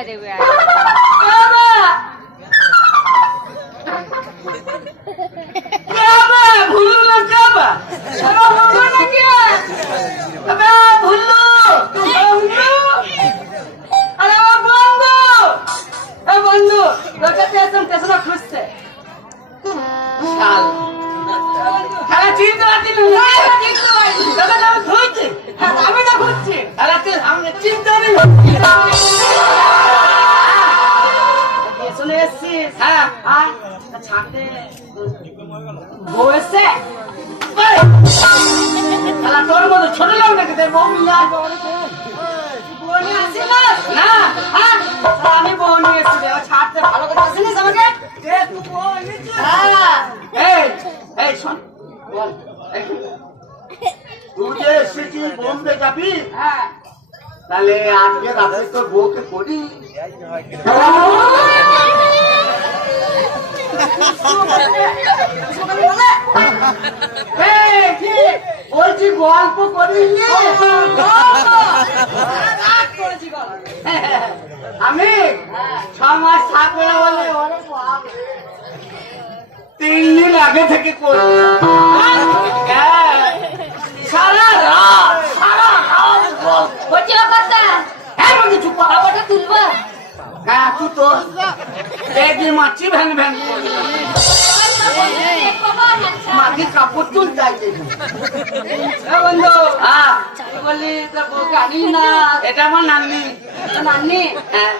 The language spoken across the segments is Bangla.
খাওয়াই দেবে বন্ধু খুঁজছে আমি না খুঁজছি চিন্তা নেই শুনে এসছিস হ্যাঁ ছাড়তে বউ এসছে তোর মতো ছোট লোক নাকি তোর বউ মিলে না আমি বউ নিয়ে এসছি ছাড়তে ভালো করে আসিনিস আমাকে এই শোন বল তুই যে এসেছিস বোম্বে যাবি হ্যাঁ তাহলে আজকে রাতে তোর বউকে করি বলছি গল্প করি আমি 6 মাস থাকবে বলে 3 দিন আগে থেকে করি সারা রাত বলছি কথা হ্যাঁ বলছি চুপ কর। খাবারটা তুলবা হ্যাঁ তুই তো একদিন মাছি ভ্যান ভ্যান মাটি কাপড় তুল চাইছে বন্ধু বললি তোর বউকে আনিস না এটা আমার নান্নি নাননি হ্যাঁ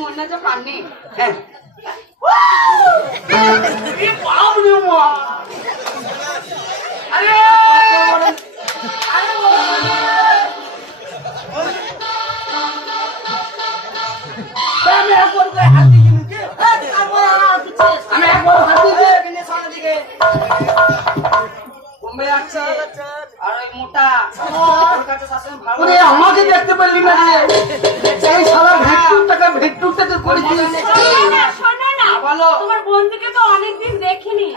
মনে হচ্ছে পাননি হ্যাঁ বাবরে মা আরে আমি একবার করে হাত দিয়ে নিকে আমি একবার হাতি দিয়ে কিনে সামনের দিকে বোম্বে যাচ্ছে আর ওই মোটা ওর কাছে শাসন ভালো ওরে আমাকে দেখতে পারলি না এই সারা ভেট্টুটাকে করেছিস শোনো না বলো তোমার বন্ধুকে তো অনেকদিন দেখিনি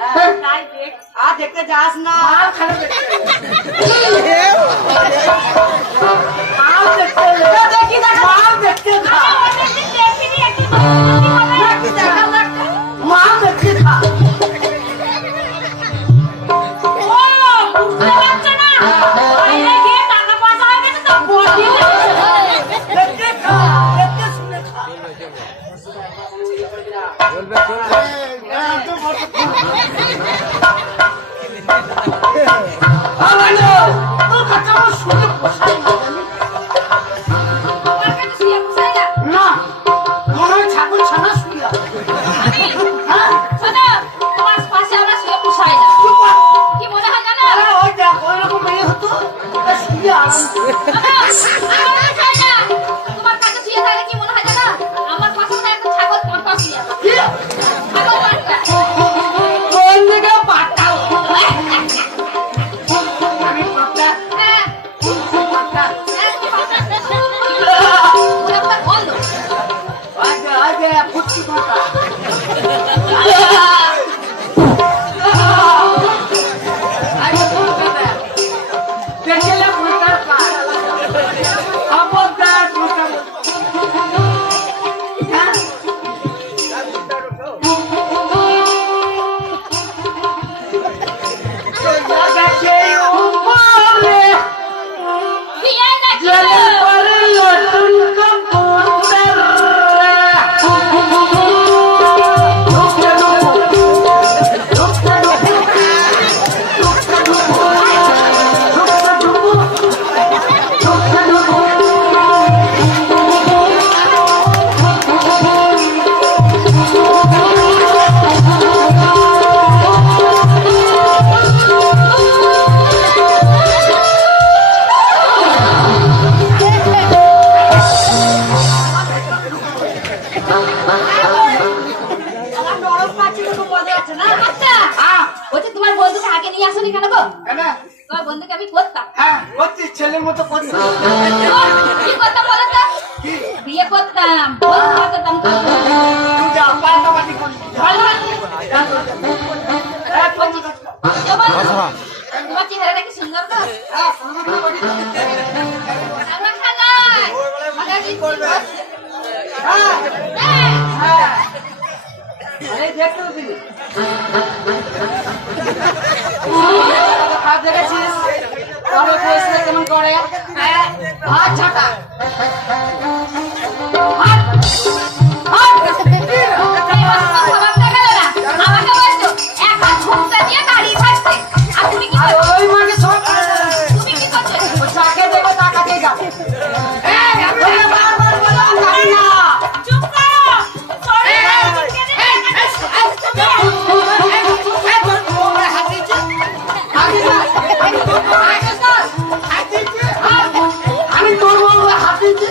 তাই দেখ আর দেখতে যাস না দেখি দেখতে খা অনেকদিন দেখিনি একটু দেখা লাগতো মা দেখতে খা ও বুঝতে পারছো না বাইরে গিয়ে টাকা পয়সা হয়ে গেছে তো বডি দেখতে খা দেখতে শুনে খা তোর কাছে আমার শুনে পোষায় না তোমার কাছে শুয়ে বসে যা না মনে হয় ছাগল ছানা শুয়ে আছে। শোনো তোমার পাশে আমরা শুয়ে বসাই না কি মনে হয় জানো আরে ওই দেখ ওইরকম মেয়ে হতো এটা শুয়ে আরাম তোমার কাছে শুয়ে থাকলে কি মনে হয় জানো আমার পাশে তো একটা ছাগল পন্থা শুয়ে আছে কি ছাগল পন্থা কোন দিকে পাঠাও আমি পাঠা হ্যাঁ পাঠা বন্ধু আগে আগে ফুটকি পাঠা আগে ফুটকি পাঠা দেখলে ফুটকার কাজ খবরদার ফুটকা হ্যাঁ দেখে উপরে বিয়ে দেখি জলে পড়ে নতুন কবুতর আমার নরম পাচ্ছি তো মজা আছে না আচ্ছা বলছি তোমার বন্ধুকে আগে নিয়ে আসনি কেন গো তোমার বন্ধুকে আমি করতাম হ্যাঁ করছিস ছেলের মতো করছিস কি করতাম বলো তো বিয়ে করতাম বন্ধু করতাম তুই যা পাল্টাপাল্টি করছিস তোমার চেহারাটা কি সুন্দর তো আমার খালাই এই দেখতে দিবি কাজ দেখেছিস তবে পয়সা কেমন করে হাত ছাটা ওই মাকে সব যাকে দেখো তাকাতেই যাবে বারবার বলো জানি না আমি তোর বলবো হাত দিচ্ছি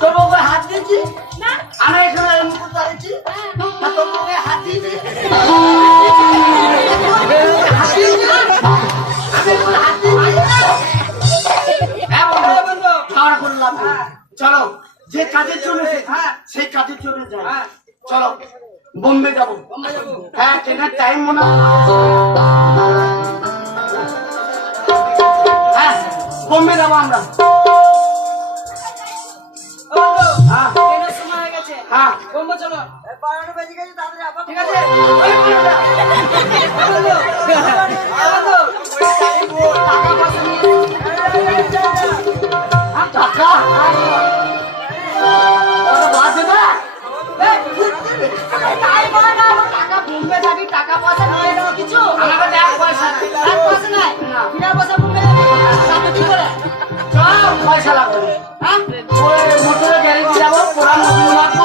তোর বলবো হাত দিচ্ছি আমি এখানে মুকুট দাঁড়িয়েছি তোর বলবো হাত দিচ্ছি চলো যে কাজের জন্য সেই কাজের জন্য যাই চলো বোম্বে যাবো হ্যাঁ ট্রেনের টাইম মনে হ্যাঁ বোম্বে যাবো আমরা হ্যাঁ সময় হয়ে গেছে হ্যাঁ বোম্বে চলো ঠিক আছে টাকা বাদ দেবে টাকা বোম্বে যাবি টাকা পয়সা নিয়ে যাবো কিছু আমাকে দেখ পয়সা নাই। আর পয়সা নাই বিনা পয়সা বোম্বে যাবি কি করে চল পয়সা লাগবে হ্যাঁ ওই মোটরে গ্যারেজে যাবো পুরান মোবিল মারবো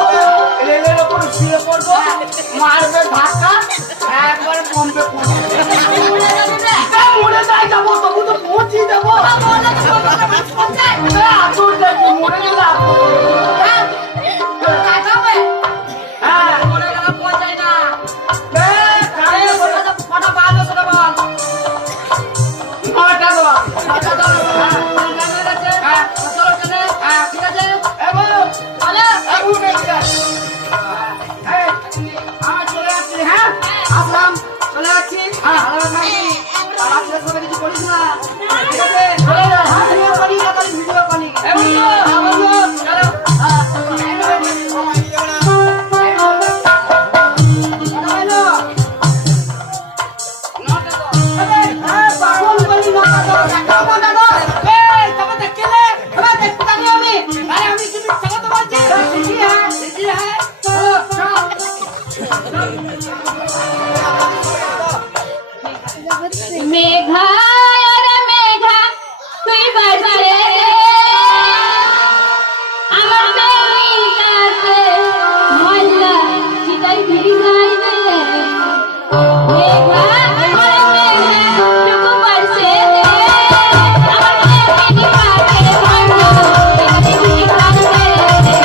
রেলের ওপর শুয়ে পড়বো মারবে ধাক্কা একবারে বোম্বে মরে যাই যাবো তবু তো পৌঁছে যাবো তোর দেখি মরে গেলে হ্যাঁ মনে গেল পৌঁছাই না কারে কটা বাজে সেটা বল নয়টা দেওয়া হ্যাঁ চলো ট্রেনে ঠিক আছে এবং তাহলে আমার চলে আসছি হ্যাঁ আসলাম চলে যাচ্ছি হ্যাঁ ভালো থাকবি আর আজকে সবাই কিছু করিস না ঠিক আছে চলে যা হ্যাঁ ভিডিও করি না তাহলে ভিডিও করি চলো মেঘা ওরে মেঘা তুই বাজে আমার প্রেমিকাতে মল্লা চিতাই ভিড়াই দে মেঘা ওরে মেঘা টুকু পারছে দে আমার প্রেমিকাতে মল্লা চিতাই ভিড়াই দে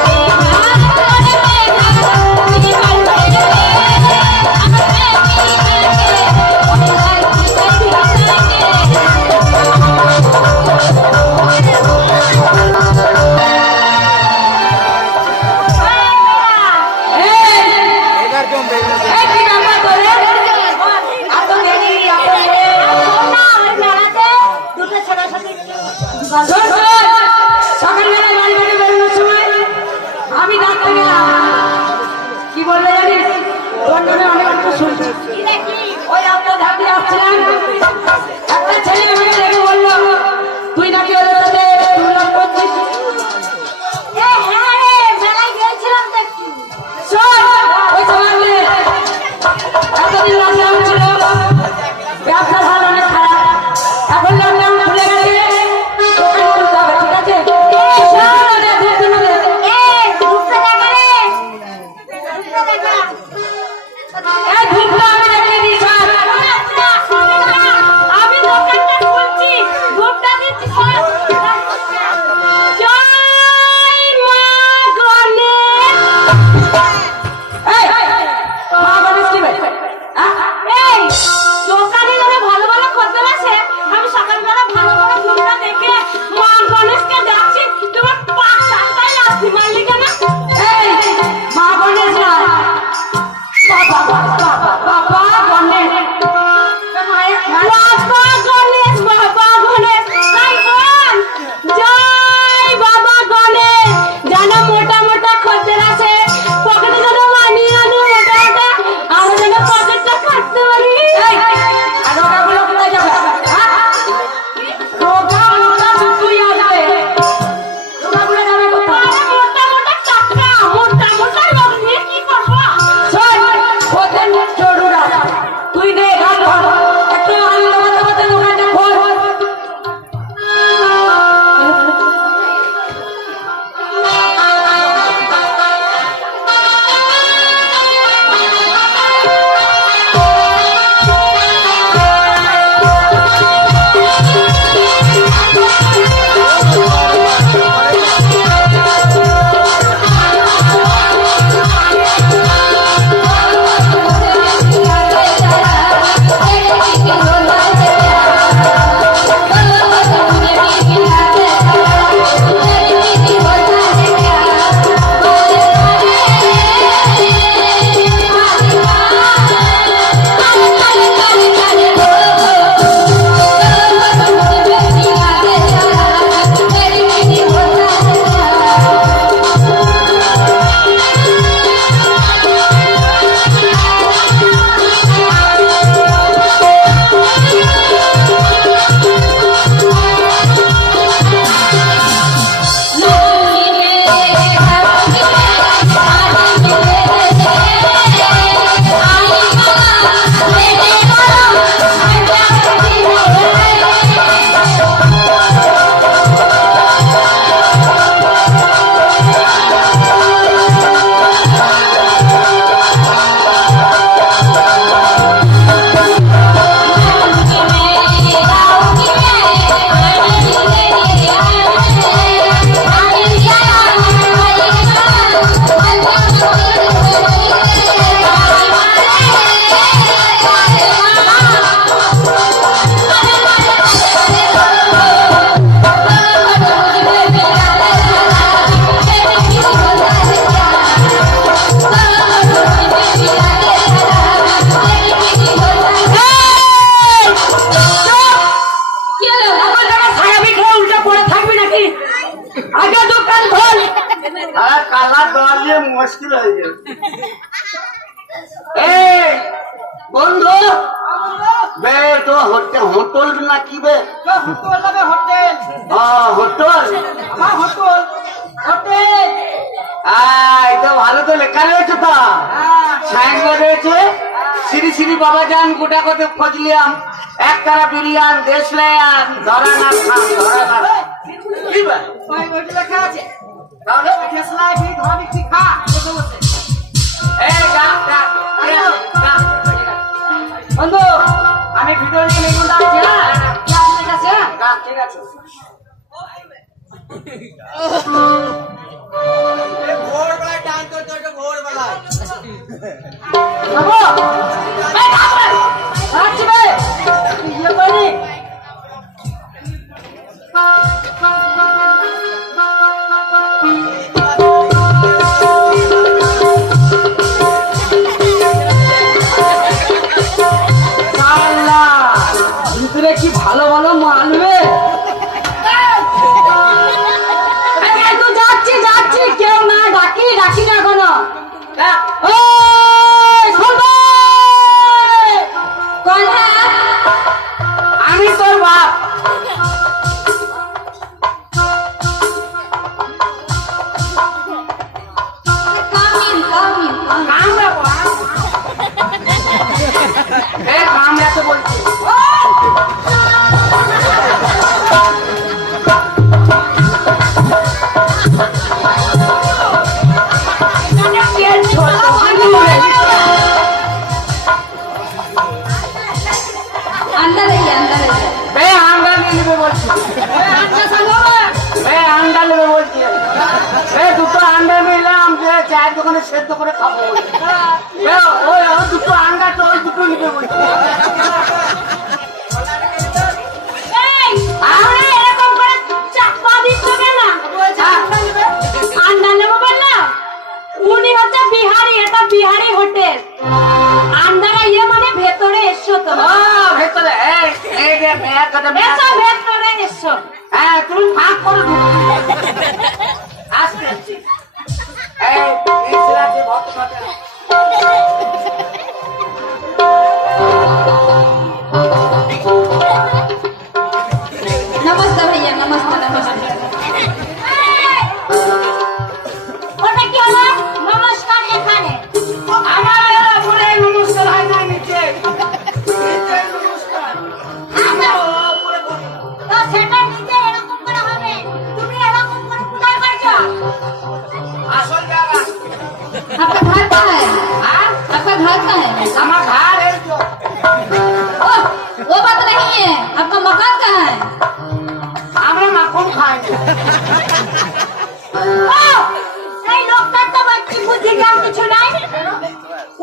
মেঘা ওরে মেঘা তুই পারছে দে আমার সকালবেলা বাড়ি বাড়ি বেরোনোর সময় আমি ডাকতে গেলাম কি বললে জানিস লন্ডনে অনেক কিছু শুনছি ওই আমরা ধাপি আসছিলাম একটা ছেলে আমাকে দেখে বললো তুই নাকি ওদের সাথে তুলনা করছিস শোন, ওই সময় বলে এতদিন লকডাউন ছিল ব্যবসা ভালো অনেক খারাপ এখন লকডাউন খুলে গেছে দোকান খুলতে কালার দেওয়া দিয়ে মুশকিল হয়ে যাবে। এই বন্ধু বে তো হোটেল না কি বে? হোটেল এটা ভালো তো লেখা রয়েছে তো, সাইনবোর্ড রয়েছে শ্রী শ্রী বাবা যান গোটা কত খোঁজলিয়াম এক তারা বিরিয়ান দেশলাম ধরা না খান ধরা না কি বে? লেখা আছে তাহলে এই যা যা বন্ধু আমি ভিডিও নিয়ে নিয়ে আসছি। হ্যাঁ ঠিক আছে ঠিক আছে। আসছি বে ইয়ে করি ভিতরে কি ভালো ভালো মাল বে। তো যাচ্ছি যাচ্ছি কেউ না ডাকি ডাকি না কোনো আমি তোর বাপ কামরা তো বলছি अंदर रहिए अंदर रहिए বে আন্ডা নেবে বলছি বে আন্ডা নেবে বলছি বে দুটো আন্ডা নিলাম যে চায়ের দোকানে সেদ্ধ করে খাবো বে ওই দুটো আন্ডা তো ওই দুটো নিবে বলছি আমরা এরকম করে চাপা দিচ্ছ কেন? আন্ডা নেবো বললাম উনি হচ্ছে বিহারি, এটা বিহারি হোটেল। আন্ডারা ইয়ে মানে ভেতরে এসো তো ভেতরে এই যে মেয়ের কথা এসো ভেতরে এসো। হ্যাঁ তুমি ফাঁক করে আসতে এই ছেলেকে ভক্ত থাকে नमस्ते भैया नमस्ते नमस्ते ওটা কি হলো? নমস্কার এখানে আমার উপরে নমস্কার হয় না নিচে তো সেটা নিচে এরকম করে হবে, তুমি এরকম করে কোথায় করছো? আসল জায়গা आपका घर कहाँ है आपका घर कहाँ है আমার ঘর এই তো ओह, वो बात नहीं है आपका मकान कहाँ है আমরা মাখন খাই ও, এই লোকটার তো বাচ্চি বুদ্ধি জ্ঞান কিছু নাই।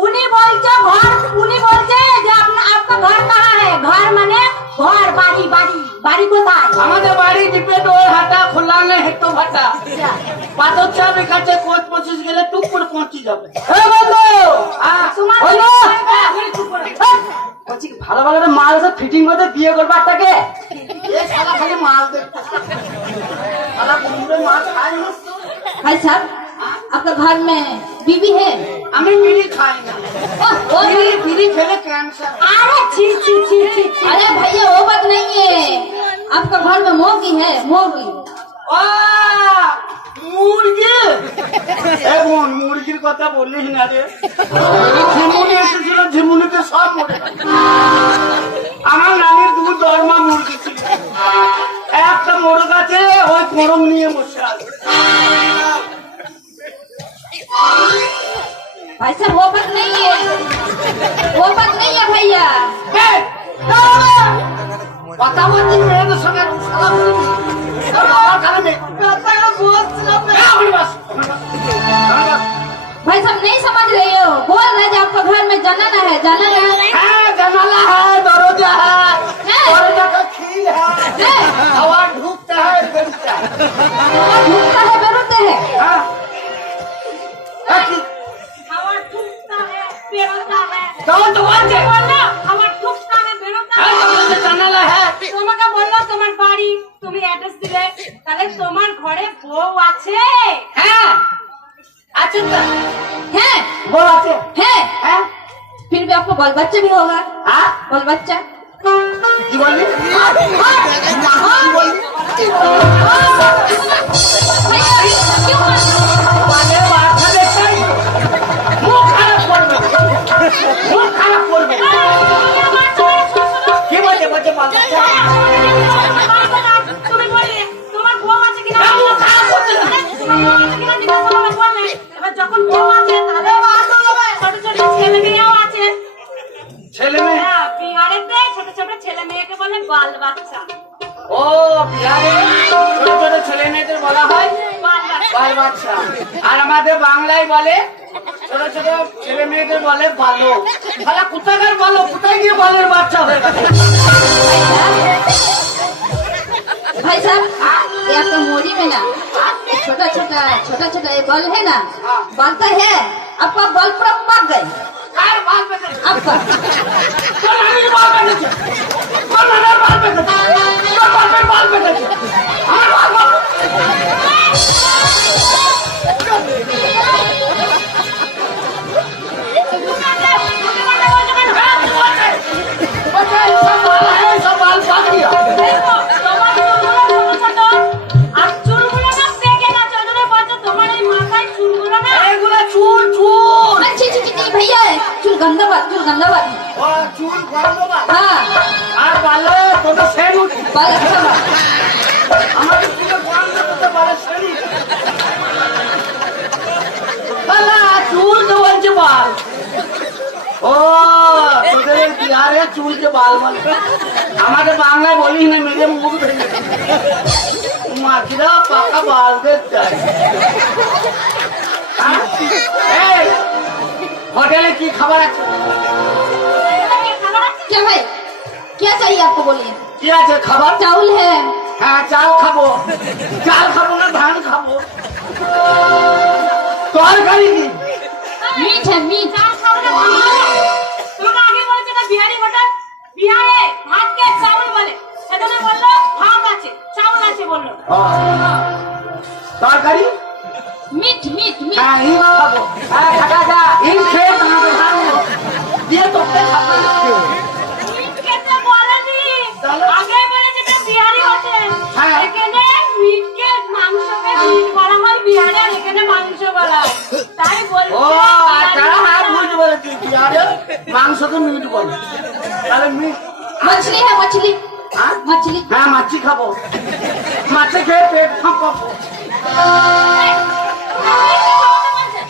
উনি বলছে ঘর, উনি বলছে যে आपका घर कहाँ है? घर মানে ঘর, বাড়ি বাড়ি বাড়ি কোথায়? আমাদের বাড়ি দ্বীপে ওই হাটা খোলা নেই হেঁটো ভাটা পাথর চাপে কাছে কোচ পঁচিশ গেলে টুক করে পৌঁছে যাবে তোমার বলছি ভালো ভালো মাল আছে ফিটিং করতে বিয়ে করবো একটাকে এ শালা খালি মাল দেখতে শালা বন্ধুরে মাছ খাই না भाई साहब आपका घर में बीबी है আমি বিড়ি খাই না ओह, वो বিড়ি বিড়ি খেলে ক্যান্সার আরে ছি ছি ছি ছি ছি। अरे भैया वो बात नहीं है आपका घर में मोगी है मोगी ও মুরগি এখন মুরগির কথা বললিস না রে ঝিমুনি এসেছিল ঝিমুনিতে সব মরে গেছে। আমার নানির দু দরমা মুরগি ছিল একটা মোরগ আছে ওই কোরম নিয়ে বসে আছে भाई साहब वो बात नहीं है वो बात नहीं है भैया এই, কথা বলছি মেয়েদের সঙ্গে শালা বলছি। আমার কারণে भाई साहब नहीं समझ रहे हो बोल रहे हैं आपका घर में जनाना है হ্যাঁ জানালা হ্যাঁ দরজা হ্যাঁ হ্যাঁ। দরজা का खील है হ্যাঁ। हवा ढूकता है बेलता है और ढूंढता है बेरोते है हाँ খাবার ঠুকতা है বেরোতা है तो बोलते বললো খাবার ঠুকতা है বেরোতা हाँ है तो बोलते জানালা है তোমাকে বললো তোমার বাড়ি, তুমি অ্যাড্রেস দিলে, তাহলে তোমার ঘরে বউ আছে? হ্যাঁ चुप कर। है বল আছে है হ্যাঁ फिर भी आपको बाल बच्चा भी होगा। হ্যাঁ बाल बच्चा কি বললি क्यों মানে মাথা দেখছাই মুখ খারাপ করবে মুখ খারাপ করবে কি বলছে বলছে বাবা তুমি বললে তোমার বউ আছে কিনা মুখ খারাপ করছে না। এবার যখন বউ আছে তাহলে ছোট ছোট ছেলে মেয়েও আছে। ছেলে মেয়ে হ্যাঁ, বিহারেতে ছোট ছোট ছেলে মেয়েকে বলে বাল বাচ্চা। ও বিহারে ছোট ছোট ছেলে মেয়েদের বলা হয় বাল বাচ্চা। বাল বাচ্চা আর আমাদের বাংলায় বলে ছোট ছোট ছেলে মেয়েদের বলে বালক তাহলে কোথাকার বালক কোথায় গিয়ে বালের বাচ্চা হয়ে গেছে भाई साहब ये आपका मोरी में ना छोटा छोटा ये बल है ना बालता है आपका बल पूरा पक गए কার বাল বেঁচে आपका তোর নানির বাল বেঁচেছে তোর নানার বাল বেঁচেছে তোর বাপের বাল বেঁচেছে আমার বাল सब बाल पाक दिया দেখো, তোমার চুলগুলো ছোট ছোট, আর চুলগুলো না পেকে গেছে। ওই জন্য বলছে তোমার এই মাথায় চুলগুলো না এগুলা চুল চুল अच्छी नहीं भैया चुल गंदा बात ও চুল গরম বাল हाँ আর বালে তোদের সেন উঠে बाल अच्छा बात আমাদের চুলে গরম করতে পারে সেন উঠে বালা চুল তো বলছে বাল ও তোদের বিহারে চুল के बाल বলে আমাদের বাংলায় বলি না মেরে মুখ ভেঙে মাছিরা পাকা বাল দেখতে এই হোটেলে কি খাবার আছে क्या भाई क्या चाहिए आपको बोलिए কি আছে খাবার चावल है হ্যাঁ চাল খাবো না ধান খাবো তরকারি কি मीट है मीट চাল খাবে না, ভাত খাবে। তোমাকে আগে বলেছে না বিহারি হোটেল, বিহারে ভাতকে চাউল বলে। সেজন্য বললো ভাত আছে, চাউল আছে বললো। তরকারি मीट मीट मीट হ্যাঁ ইট খাবো হ্যাঁ খাটা যা ইট খেয়ে তোমাকে খাবো দিয়ে তোকে খাবো মিট খেতে বলেনি। তাহলে? আগে বলেছে এটা বিহারি হোটেল। হ্যাঁ। এখানে মিটকে মাংসকে মিট বলা হয় বিহারে, আর এখানে মাংস বলা হয়। তাই বলছে ও আচ্ছা হ্যাঁ বুঝতে পেরেছি বিহারে মাংসকে মিট বলে তাহলে মিট मछली है मछली হ্যাঁ मछली হ্যাঁ মাছি খাবো মাছে খেয়ে পেট ফাঁপাবো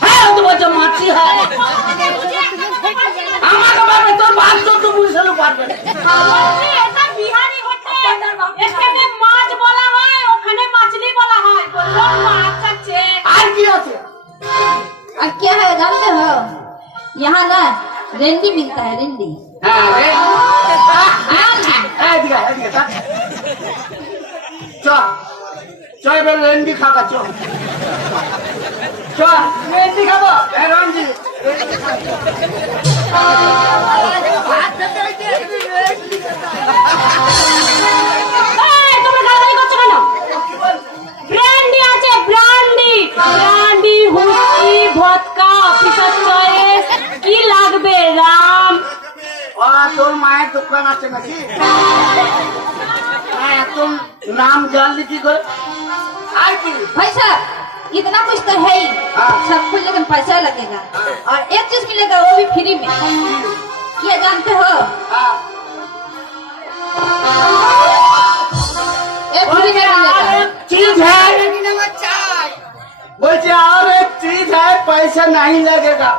হ্যাঁ তো বলছে মাছি হ্যাঁ আমাকে পারবে তোর বাপ তো বুঝতে পারবে না। বলছি এটা বিহারি হোটেল। এখানে মাছ বলা হয়, ওখানে মাছলি বলা হয়। বললো মাছ আছে। আর কি আছে और क्या है जानते हो यहाँ ना रेंडी मिलता है रेंडी হ্যাঁ রে এদিকে এদিকে থাক চ চ এবার রেন্ডি খাকা চ চ রেন্ডি খাবো এ রঞ্জি এই, তুমি গালাগালি করছো কেন? ব্র্যান্ডি আছে, brandy. Brandy, whisky, vodka, officer choice. কি লাগবে রাম? ও তোর মায়ের দোকান আছে নাকি হ্যাঁ এত নাম জানলি কি করে আর কি भाई साहब इतना कुछ तो है ही हाँ। सब कुछ लेकिन पैसा लगेगा और एक चीज मिलेगा वो भी फ्री में क्या जानते हो হ্যাঁ एक फ्री में और मिलेगा एक चीज है बोलते और एक चीज है पैसा नहीं लगेगा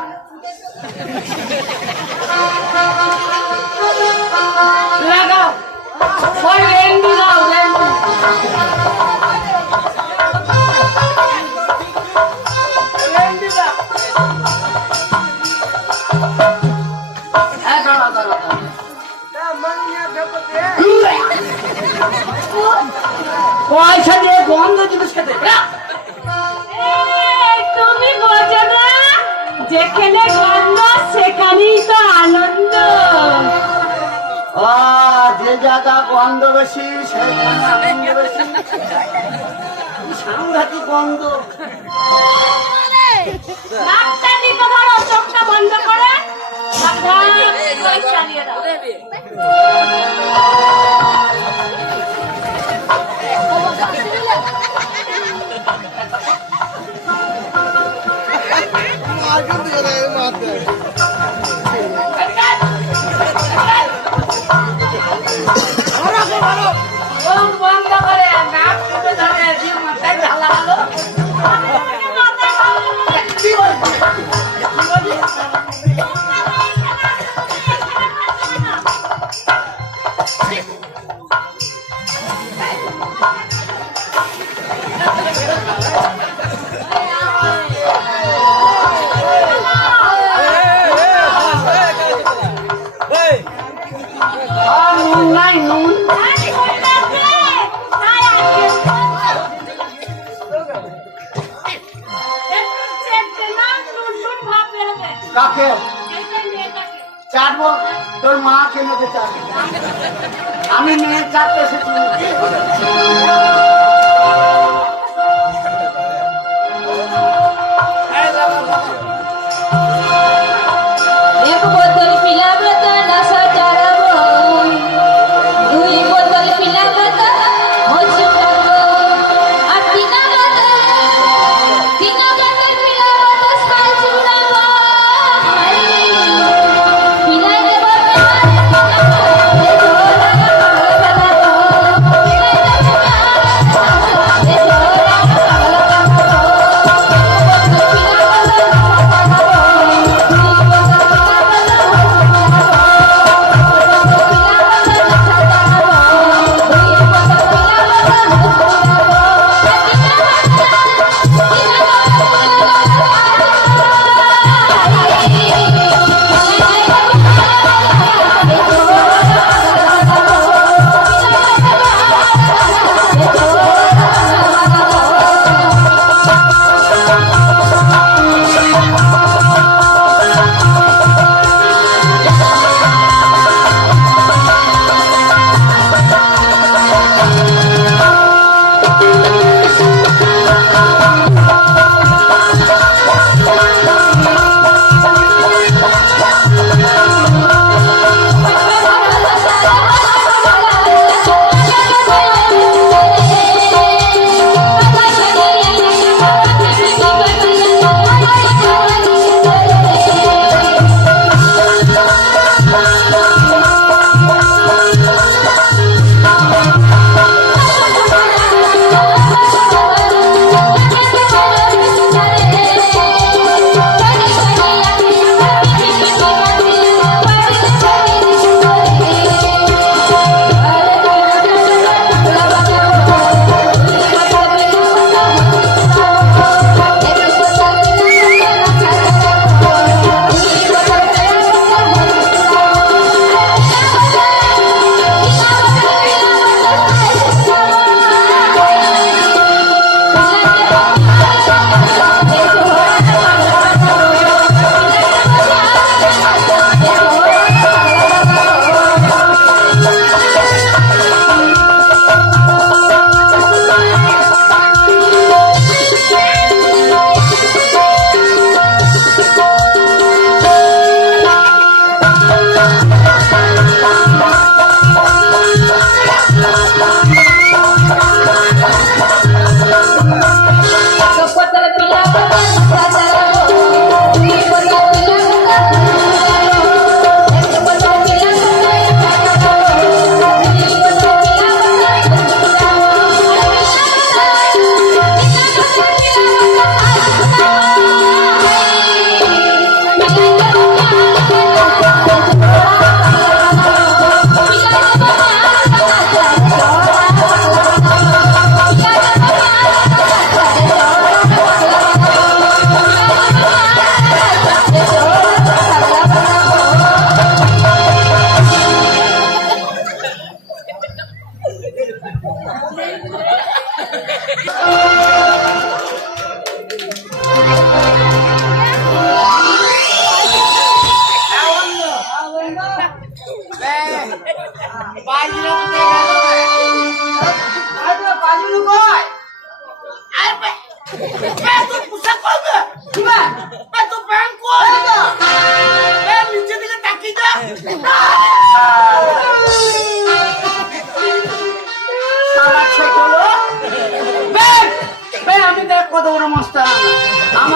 लगाओ कोई रेंडी लाओ रेंडी रेंडी लाओ दाঁড়া দাঁড়া পয়সা দিয়ে গন্ধ জিনিস খেতে এই, তুমি বোঝো না? যেখানে গন্ধ সেখানেই তো আনন্দ। যে জায়গা গন্ধ বেশি সেখানে আনন্দ বেশি কি সাংঘাতিক গন্ধ বন্ধ করে নাক টিপে ধরে দিয়ে মাথায় ঢালা হলো। নুন নাই নুন কাকে চাটবো? তোর মা খেলে চাটবো, আমি মেয়ের চাটতে এসেছি। एक बोतल पिलावे त नशा चढ़ाबो, दुई बोतल पिलावे त होश उड़ाबो, आ तीन बोतल पिलावे त साज उड़ाबो। पिलाई देबो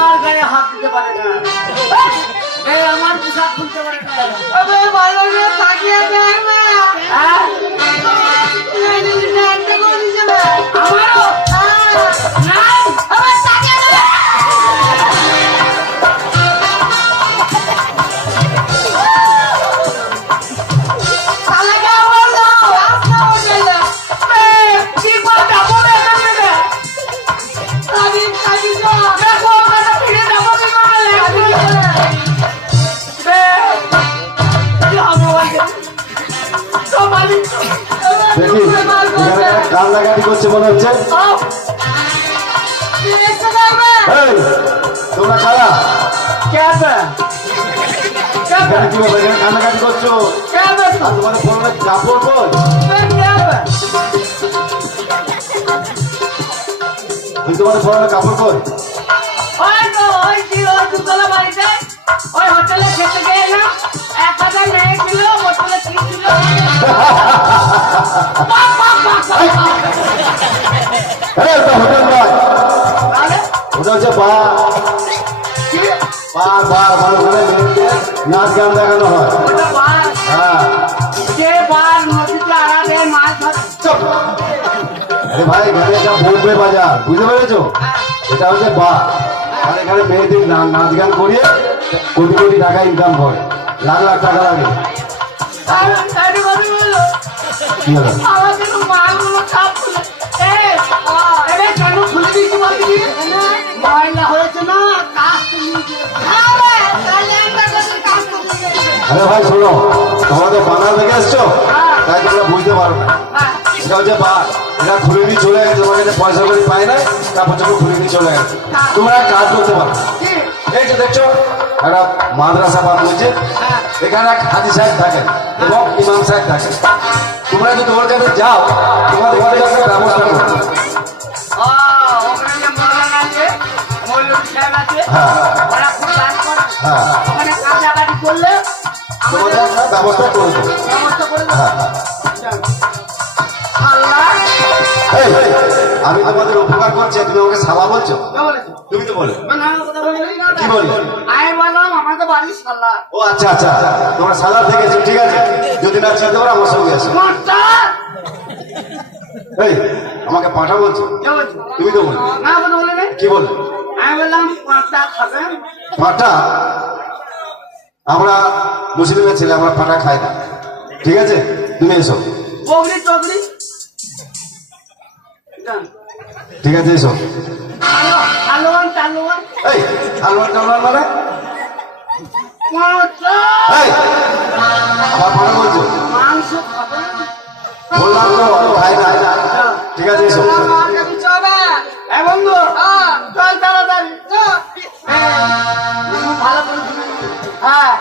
আমার গায়ে হাত দিতে পারে না, এ আমার পোশাক খুলতে পারে না। আবে ভালো করে তাকিয়ে দেখ না। হ্যাঁ? এই জিনিসটা একটা করে দিছে না। আমারও নাই, আবার তাকিয়ে দেখ। শালাকে আবার দাও, রাস্তা হয়ে গেল। কি কথা বলে দেবে? তাবিজ তাবিজ দাও। দেখো ওখানে ফিরে যাবো কি করে? কি হবে বলতে? তো মালিক দেখি এখানে কার লাগাটি করছে মনে হচ্ছে। এসে যাবে। এই তোমরা কারা? কে আছে? কে আছে? এখানে কি ব্যাপার? এখানে কান্নাকাটি করছো কে আছে? আর তোমাদের পরনে কাপড় কই? কে আছে? তোমাদের পরনে কাপড় কই? ওই তো ওই ছিল ওই দুতলা বাড়িতে ওই হোটেলে খেতে গিয়ে না 1000 মেয়ে ছিল হোটেলে কি ছিল এই ওটা হোটেল নয়, তাহলে ওটা হচ্ছে বার। কি বার বার মানে ওখানে মেয়েদের নাচ গান দেখানো হয়। ওটা বার হ্যাঁ যে বার নদীতে আড়ালে মাছ ধরে চুপ। আরে ভাই এখানে একটা বোম্বে বাজার, বুঝতে পেরেছো? এটা হচ্ছে বার, আর এখানে মেয়েদের নাচ গান করিয়ে কোটি কোটি টাকা ইনকাম করে, লাখ লাখ টাকা লাগে। আর এর বাড়ি বললো কি হলো? আমাদের মালগুলো সব খুলে এরে কেন খুলে দিচ্ছি বলবি ময়লা হয়েছে না কাজ আরে তাহলে একটা করে কাজ করতে গেছে। আরে ভাই শোনো, তোমরা তো বাংলা থেকে এসছো, তাই তোমরা বুঝতে পারো না। এটা হচ্ছে বার, এটা খুলে নিয়ে চলে গেছে, তোমার কাছে পয়সা করে পায় না, তারপর যখন খুলে নিয়ে চলে গেছে। তোমরা এক কাজ করতে পারো, এই যে দেখছো একটা মাদ্রাসা বানানো হয়েছে, এখানে এক হাজি সাহেব থাকেন এবং ইমাম সাহেব থাকেন। তোমরা যদি ওর কাছে যাও, তোমাদের কাছে একটা ব্যবস্থা করতে। ওখানে যে মৌলানা আছে মৌলভী সাহেব আছে হ্যাঁ ওরা খুব দান করে হ্যাঁ, ওখানে কাজাবাড়ি করলে তোমাদের একটা ব্যবস্থা করে দেবো। ব্যবস্থা করে দেবো। হ্যাঁ আল্লাহ এই, আমি তোমাদের উপকার করছি, তুমি আমাকে সালা বলছো? কে বলেছে? তুমি তো বলে মানে আমি কথা বলি না। কি বলি? আমি বললাম আমাদের বাড়ি সাল্লাহ ও আচ্ছা আচ্ছা, তোমরা সালা থেকেছো, ঠিক আছে। যদি না চিনতে পারো আমার সঙ্গে আসো। মাস্টার এই আমাকে পাঠা বলছো? কে বলছে? তুমি তো বলে না কথা বলে না। কি বলে? আমি বললাম পাঁচটা খাবেন পাঠা? আমরা মুসলিমের ছেলে, আমরা পাঠা খাই না, ঠিক আছে। তুমি এসো, বগরি চগরি ঠিক আছে এসো। আলোয়ান টালোয়ান এই হালুয়ার টালুয়ার মানে? এই আবার পাঠা বলছো? মাংস খাবেন বললাম তো আমি খাই না, ঠিক আছে এসো। আমার কাছে চলে। এ বন্ধু হ্যাঁ, চল তাড়াতাড়ি চল। ভালো করে শুনে। হ্যাঁ